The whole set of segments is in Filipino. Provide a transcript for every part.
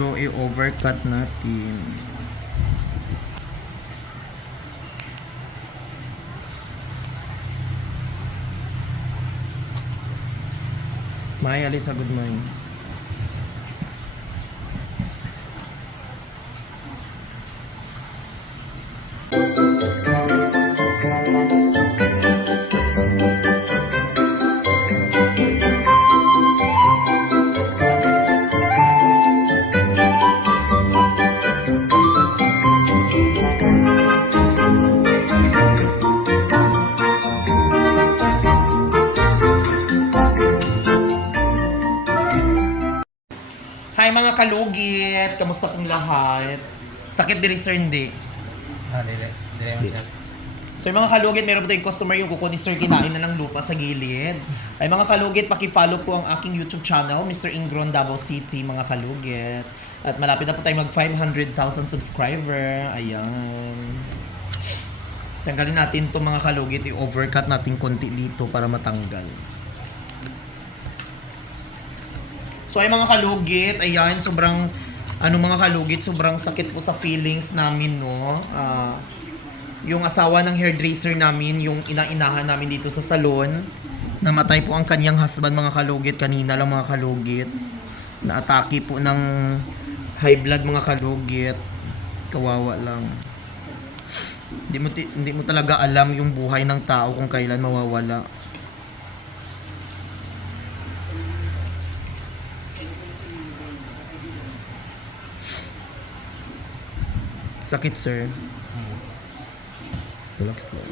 So, i-overcut natin. May Alisa, good morning. Hi mga kalugit! Kamusta pong lahat? Sakit diri sir, hindi? Dire man sir. So mga kalugit, meron po tayong customer yung kuko ni Sir kinain na ng lupa sa gilid. Ay mga kalugit, paki-follow po ang aking YouTube channel, Mr. Ingron Davao City, mga kalugit. At malapit na po tayo mag 500,000 subscriber. Ayan. Tanggalin natin to mga kalugit, i-overcut natin konti dito para matanggal. So ay mga kalugit, ayan, sobrang mga kalugit, sobrang sakit po sa feelings namin, no. Yung asawa ng hairdresser namin, yung inainahan namin dito sa salon, namatay po ang kanyang husband, mga kalugit, kanina lang mga kalugit. Naatake po ng high blood, mga kalugit. Kawawa lang. Hindi mo talaga alam yung buhay ng tao kung kailan mawawala. Sakit, sir. Relax lang.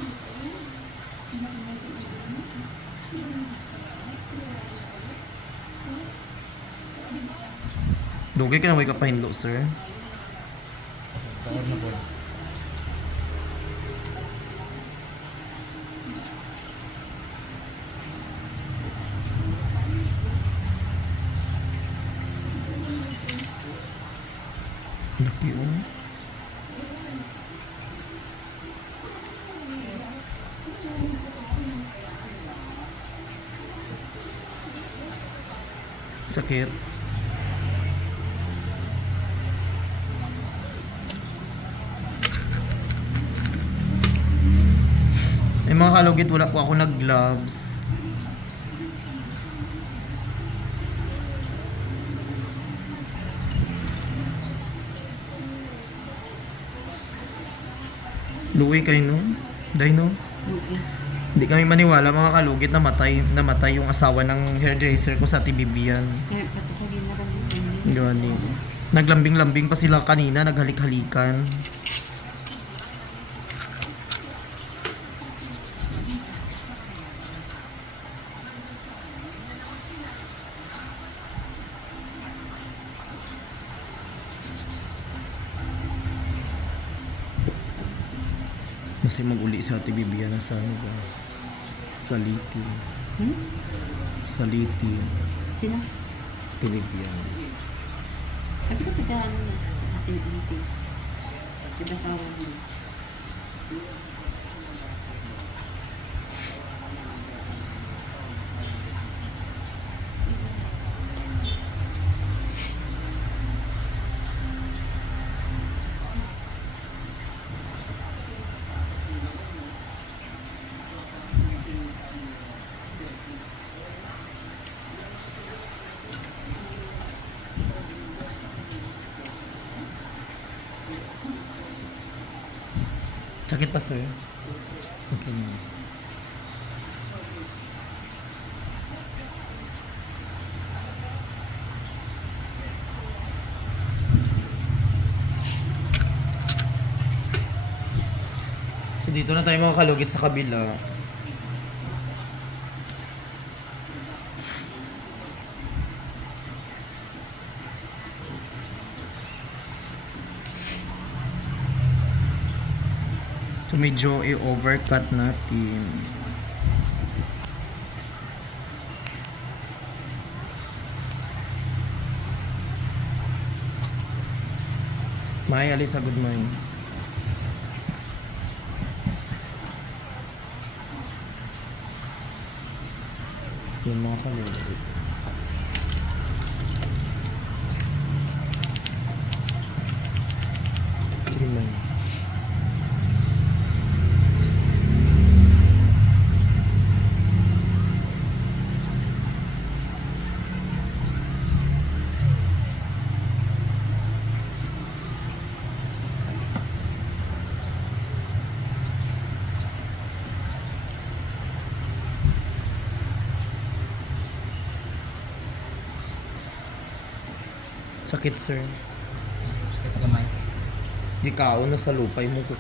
Dugay ka na wake up pahinlo, sir. Tawag na po. Laki, oh. Sakit. May mga kalugit, wala po ako nag-gloves. Luwi kayo, no? Day, no? Hindi kami maniwala mga kalugit na namatay yung asawa ng hairdresser ko sa TBB yan. Gani. Naglambing-lambing pa sila kanina, naghalik-halikan. Kasi mag-uli sa TBB yan na sa ano ba? Sa Liti. Sa Liti. Sino? Pilipyan. Sabi ko taga ano na sa ating auntie. Diba sawa mo? Sakit pa, sir? Okay na. So dito na tayo mga kalugit sa kabila. So medyo i-overcut natin. May Alisa, good morning. Yung mga kalugit. Sakit, sir. Sakit gamay. Ikaw na sa lupay mo ko.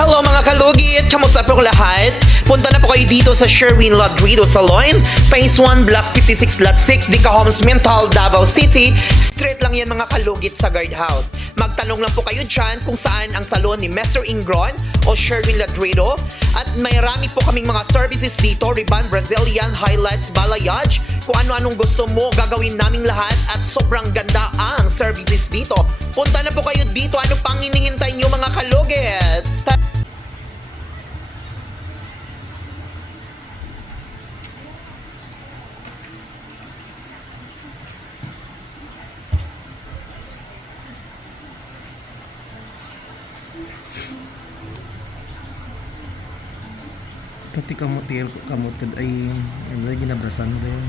Hello mga kalugit! Kamusta po lahat? Punta na po kayo dito sa Sherwin Ladrido Salon, Phase 1, Block 56, Lot 6, Dica Homes, Mental, Davao City. Straight lang yan mga kalugit sa guardhouse. Magtanong lang po kayo dyan kung saan ang salon ni Mr. Ingron o Sherwin Ladrido. At may rami po kaming mga services dito, Riban, Brazilian, highlights, balayage. Kung ano-anong gusto mo, gagawin naming lahat at sobrang ganda ang services dito. Punta na po kayo dito. Ano pang hinihintay nyo mga kalugit? Pati kamot kad ay ano ginabrasan mo dayon.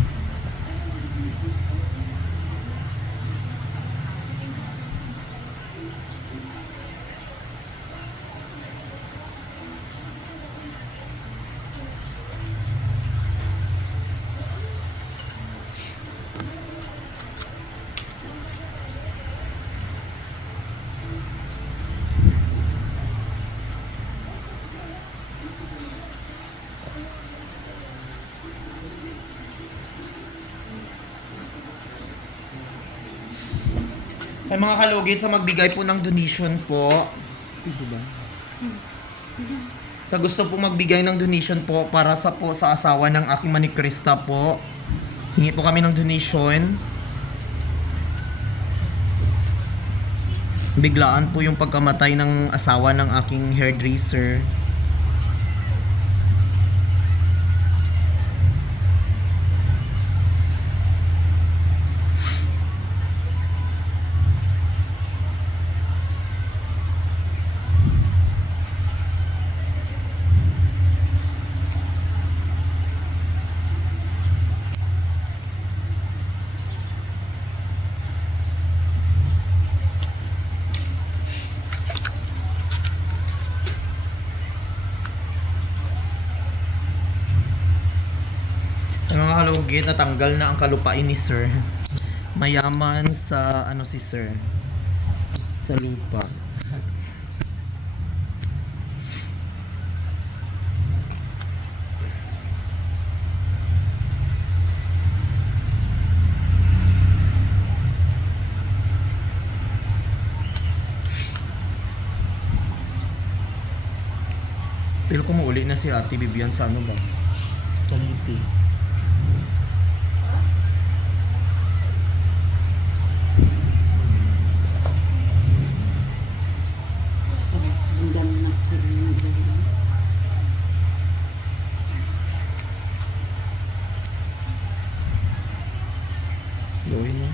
Ay mga kalugit sa magbigay po ng donation po. Pwede ba? Sa gusto po magbigay ng donation po para sa asawa ng aking manikrista po. Hingi po kami ng donation. Biglaan po yung pagkamatay ng asawa ng aking hairdresser. Mga kalugit, natanggal na ang kalupain ni Sir. Mayaman sa ano si Sir? Sa lupa. Pero kung mauli na si Ate Bibian sa ano ba? Sa Liti. Hanggang nagsirin na. Gawin mo.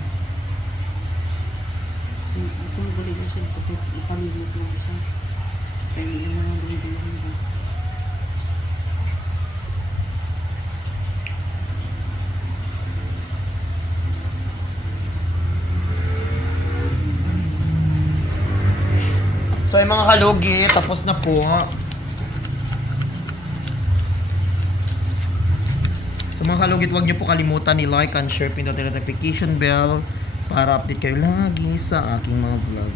So, itong buli na siya, tapos ipalimit na siya. Kaya yung mga buli na siya. So ay mga kalugit, tapos na po. So mga kalugit, huwag niyo po kalimutan ni-like and share, pindutin ang notification bell para update kayo lagi sa aking mga vlog.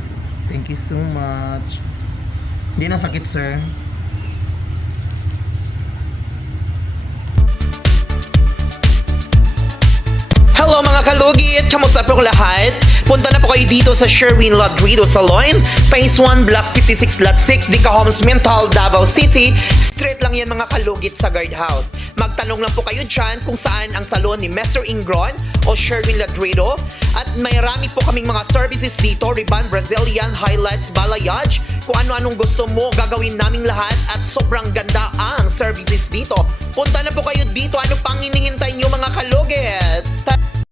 Thank you so much. Hindi na sakit, sir. Hello mga mga kalugit, kamusta po lahat? Punta na po kayo dito sa Sherwin Ladrido Salon, Phase 1, Block 56, Lot 6, Dica Homes, Mental, Davao City. Straight lang yan mga kalugit sa guardhouse. Magtanong lang po kayo dyan kung saan ang salon ni Mr. Ingron o Sherwin Ladrido. At may rami po kaming mga services dito, Riban, Brazilian, highlights, balayage. Kung ano-anong gusto mo, gagawin naming lahat at sobrang ganda ang services dito. Punta na po kayo dito, ano pang hinihintay nyo mga kalugit?